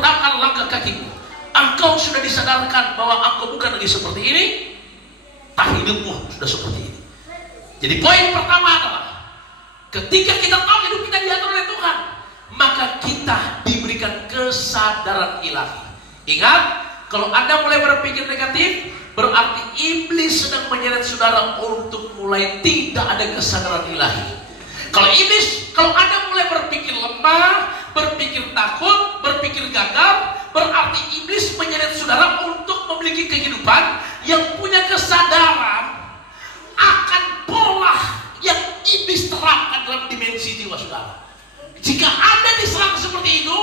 pertama langkah kakimu, engkau sudah disadarkan bahwa engkau bukan lagi seperti ini, tak hidupmu sudah seperti ini. Jadi poin pertama adalah ketika kita tahu hidup kita diatur oleh Tuhan, maka kita diberikan kesadaran ilahi. Ingat, kalau Anda mulai berpikir negatif, berarti iblis sedang menyeret saudara untuk mulai tidak ada kesadaran ilahi. Kalau Anda mulai berpikir lemah, berpikir takut, berpikir gagal, berarti iblis menyeret saudara untuk memiliki kehidupan yang punya kesadaran akan pola yang iblis terapkan dalam dimensi jiwa saudara. Jika Anda diserang seperti itu,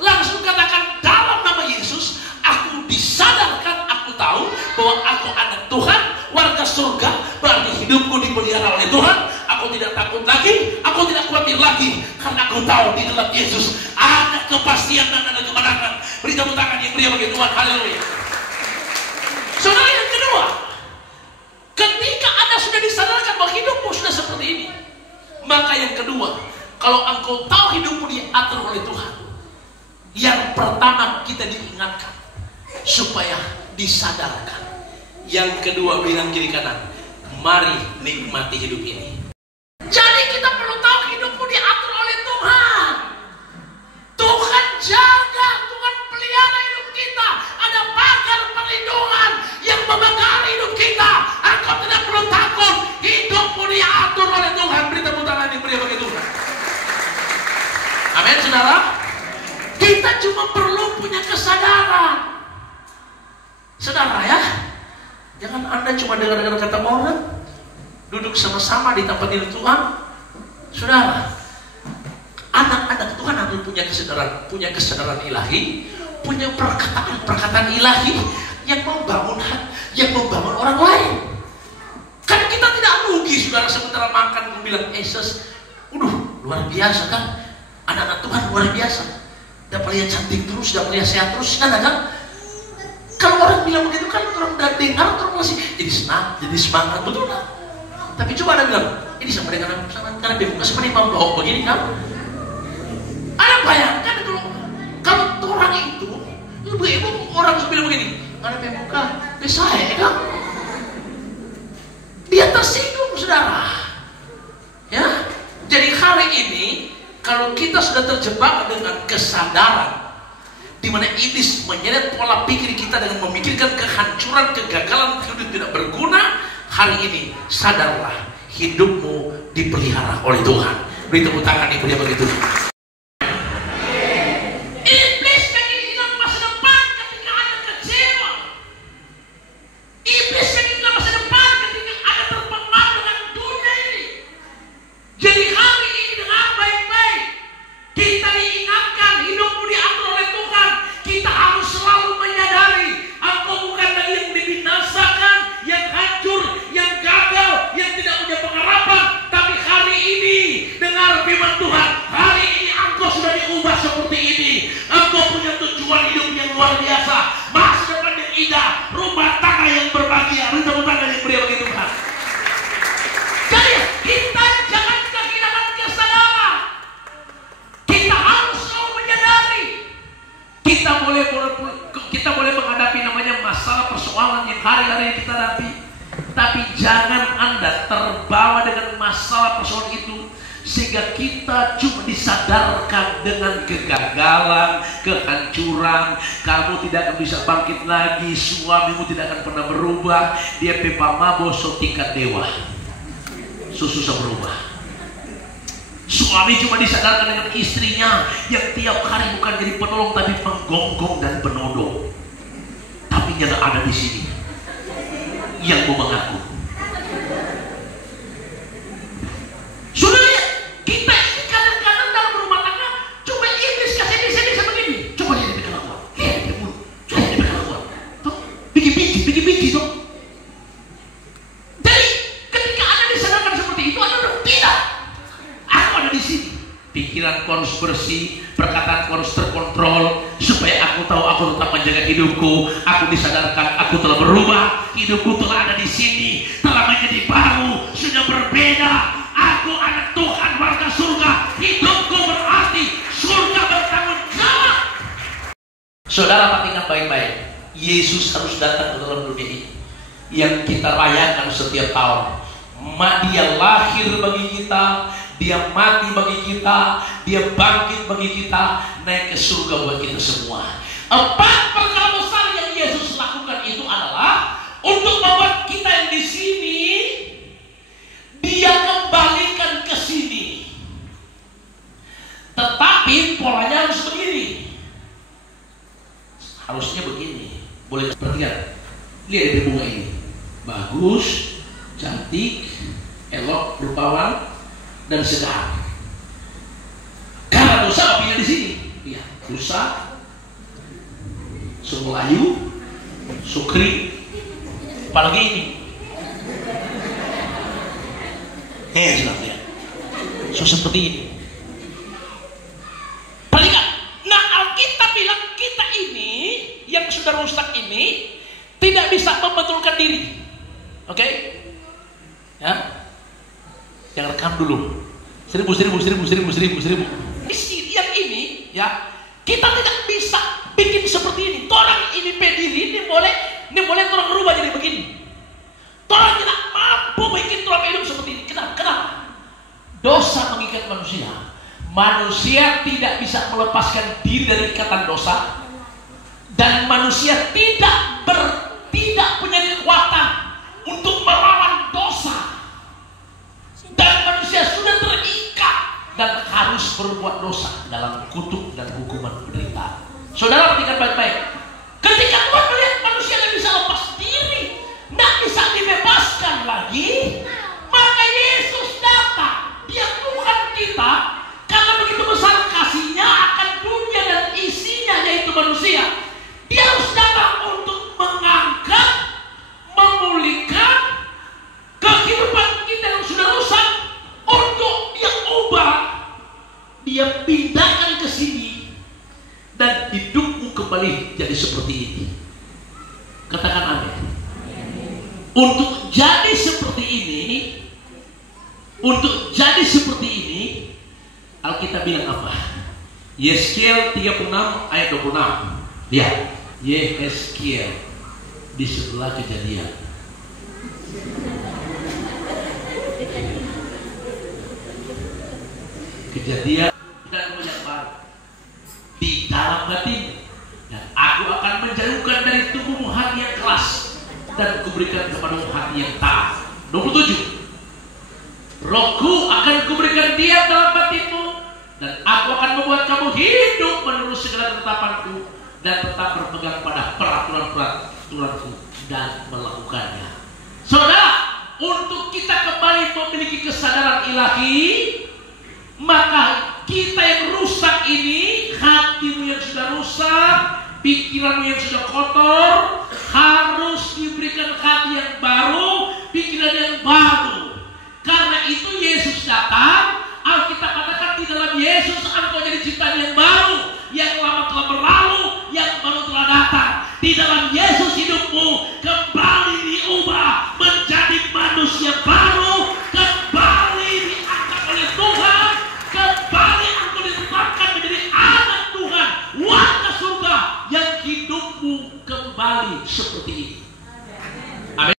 langsung katakan dalam nama Yesus, aku disadarkan, aku tahu bahwa aku anak Tuhan, warga surga, berarti hidupku dipelihara oleh Tuhan. Aku tidak takut lagi, aku tidak khawatir lagi, karena aku tahu di dalam Yesus ada kepastian dan ada kemenangan. Beri tepuk tangan yang meriah bagi Tuhan. Haleluya. Saudara, yang kedua, ketika Anda sudah disadarkan bahwa hidupmu sudah seperti ini, maka yang kedua, kalau engkau tahu hidupmu diatur oleh Tuhan, yang pertama kita diingatkan supaya disadarkan. Yang kedua, bilang kiri kanan, mari nikmati hidup ini. Jadi kita perlu tahu hidupmu diatur oleh Tuhan. Tuhan jaga, Tuhan pelihara hidup kita. Ada pagar perlindungan yang memegang hidup kita. Engkau tidak perlu takut, hidupmu diatur oleh Tuhan. Beri tepuk tangan yang meriah bagi Tuhan. Amin, saudara. Kita cuma perlu punya kesadaran. Saudara ya, jangan Anda cuma dengar-dengar kata orang, duduk sama-sama di tempat tidur Tuhan. Saudara, anak-anak Tuhan harus punya kesadaran ilahi, punya perkataan ilahi yang membangun orang lain. Kan kita tidak rugi, saudara, sementara makan bilang Yesus, luar biasa kan, anak-anak Tuhan luar biasa, dapat lihat cantik terus, dapat lihat sehat terus, kan? Kalau orang bilang begitu kan, orang udah dengar, orang masih jadi senang, jadi semangat, betul kan? Tapi coba Anda bilang, ini sama dengan karena bukan seperti pembohong begini kan? Anda bayangkan kalau orang itu, ibu-ibu orang bilang begini, karena buka, bisa ya kan? Dia tersinggung, saudara. Ya, jadi hari ini kalau kita sudah terjebak dengan kesadaran, di mana iblis menyeret pola pikir kita dengan memikirkan kehancuran, kegagalan, hidup tidak berguna. Hari ini sadarlah, hidupmu dipelihara oleh Tuhan. Beri tepuk tangan yang meriah bagi Tuhan. Iblis pengen ingat masa depan ketika Anda kecewa. Iblis pengen ingat masa depan ketika Anda terpengaruh dengan dunia ini. Jadi hari ini dengan baik-baik kita diingatkan hidupmu diatur oleh Tuhan. Kita harus selalu menyadari engkau bukan lagi yang dibinasakan, yang hancur, yang gagal, yang tidak punya pengharapan. Tapi hari ini dengar firman Tuhan, hari ini engkau sudah diubah seperti ini. Engkau punya tujuan hidup yang luar biasa, masa depan yang indah, rumah tangga yang berbahagia, rumah tangga yang meriah bagi Tuhan. Jadi kita jangan kehilangan kesadaran. Kita harus selalu menyadari. Kita boleh menghadapi namanya masalah persoalan yang hari-hari kita hadapi, tapi jangan Anda terbawa dengan masalah persoalan itu sehingga kita cuma disadarkan dengan kegagalan, kehancuran. Kamu tidak akan bisa bangkit lagi, suamimu tidak akan pernah berubah, dia pepamabo so tingkat dewa, susah berubah. Suami cuma disadarkan dengan istrinya yang tiap hari bukan jadi penolong tapi penggonggong dan penodong. Tapi yang ada di sini yang mau mengaku. Saudara, kita ini kadang-kadang dalam rumah tangga cuma iblis kasih bisa begini. Coba dia bikin aku. Lihat dia mulu. Coba dia bikin aku. Tuh, bikin biji tuh. Jadi ketika Anda disadarkan seperti itu, Anda udah tidak. Aku ada di sini. Pikiranku harus bersih, perkataanku harus terkontrol, supaya aku tahu aku tetap menjaga hidupku. Aku disadarkan, aku telah berubah, hidupku telah ada di sini, telah menjadi baru, sudah berbeda. Aku anak Tuhan, warga surga. Hidupku berarti surga bertanggung jawab. Saudara perhatikan baik-baik. Yesus harus datang ke dalam dunia ini yang kita rayakan setiap tahun. Dia lahir bagi kita, Dia mati bagi kita, Dia bangkit bagi kita, naik ke surga buat kita semua. 4 perkara besar yang Yesus lakukan itu adalah untuk membuat kita yang di sini, Dia kembalikan ke sini. Tetapi polanya harus begini. Harusnya begini. Boleh perhatikan. Lihat dari bunga ini. Bagus, cantik, elok, rupawan, dan segar. Karena dosa pilih di sini. Iya, dosa, Melayu, Sukri, apalagi ini. Sudah lihat. So seperti ini. Perhatikan. Nah, Alkitab bilang kita ini yang sudah rusak ini tidak bisa membetulkan diri. Oke? Ya. Yang rekam dulu. 1000. Yang ini ya, kita tidak bisa bikin seperti ini. Orang ini pediri, ini boleh orang rubah jadi begini. Orang tidak mampu bikin orang hidup seperti ini. Kenapa? Dosa mengikat manusia. Manusia tidak bisa melepaskan diri dari ikatan dosa, dan manusia tidak punya kekuatan untuk melawan dosa, dan manusia sudah terikat dan harus berbuat dosa dalam kutuk dan hukuman penderitaan. Saudara perhatikan baik-baik. Ketika Tuhan melihat manusia tidak bisa lepas diri, tidak bisa dibebaskan lagi, maka Yesus datang. Dia Tuhan kita, karena begitu besar kasihnya akan dunia dan isinya, yaitu manusia. Dia harus datang untuk mengangkat, memulihkan kehidupan kita yang sudah rusak, untuk dia ubah, dia pindahkan ke sini, dan hidupmu kembali jadi seperti ini. Katakan amin. Untuk jadi seperti ini, Alkitab bilang apa? Yeskiel 36 ayat 26. Lihat, Yeskiel di sebelah Kejadian. Kejadian dan banyak baru di dalam hatimu, dan aku akan menjauhkan dari tubuhmu hati yang keras, dan kuberikan kepadamu hati yang taat. 27. Rohku akan kuberikan diam dalam hatimu, dan aku akan membuat kamu hidup menurut segala ketetapanku, dan tetap berpegang pada peraturan-peraturanku dan melakukannya. Saudara, untuk kita kembali memiliki kesadaran ilahi, maka kita yang rusak ini, hatimu yang sudah rusak, pikiranmu yang sudah kotor, harus diberikan hati yang baru, pikiran yang baru. Karena itu Yesus datang. Alkitab katakan di dalam Yesus engkau jadi ciptaan yang baru, yang lama telah berlalu, yang baru telah datang. Di dalam Yesus hidupmu kembali diubah menjadi manusia baru, kembali diangkat oleh Tuhan, kembali engkau ditetapkan menjadi anak Tuhan, warga surga, yang hidupmu kembali seperti ini. Amin.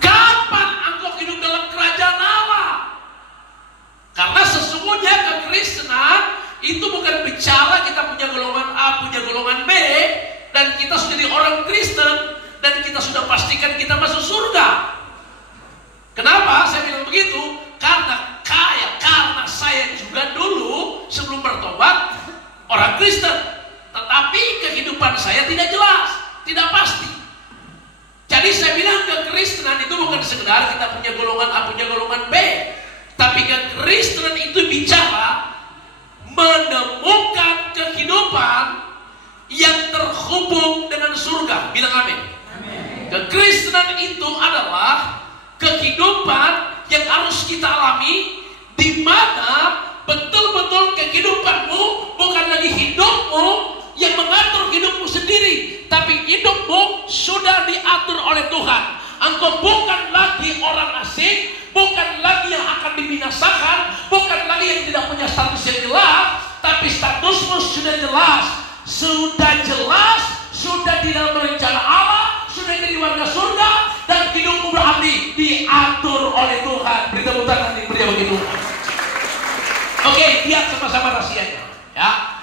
Kapan engkau hidup dalam kerajaan Allah? Karena sesungguhnya kekristenan itu bukan bicara kita punya golongan A, punya golongan B, dan kita sudah jadi orang Kristen, dan kita sudah pastikan kita masuk surga. Kenapa saya bilang begitu? Karena saya juga dulu sebelum bertobat orang Kristen, tetapi kehidupan saya tidak jelas, tidak pasti. Jadi saya bilang kekristenan itu bukan sekedar kita punya golongan A, punya golongan B, tapi kekristenan itu bicara menemukan kehidupan yang terhubung dengan surga. Bilang amin. Kekristenan itu adalah kehidupan yang harus kita alami, di mana betul-betul kehidupanmu bukan lagi hidupmu yang mengatur hidupmu sendiri, tapi hidupmu sudah diatur oleh Tuhan. Engkau bukan lagi orang asing, bukan lagi yang akan dibinasakan, bukan lagi yang tidak punya status yang jelas, tapi statusmu sudah jelas. Sudah jelas sudah di dalam rencana Allah, sudah jadi warga surga, dan hidupmu berarti diatur oleh Tuhan. Beri tepuk tangan, beri begitu. Oke, lihat sama-sama rahasianya, ya.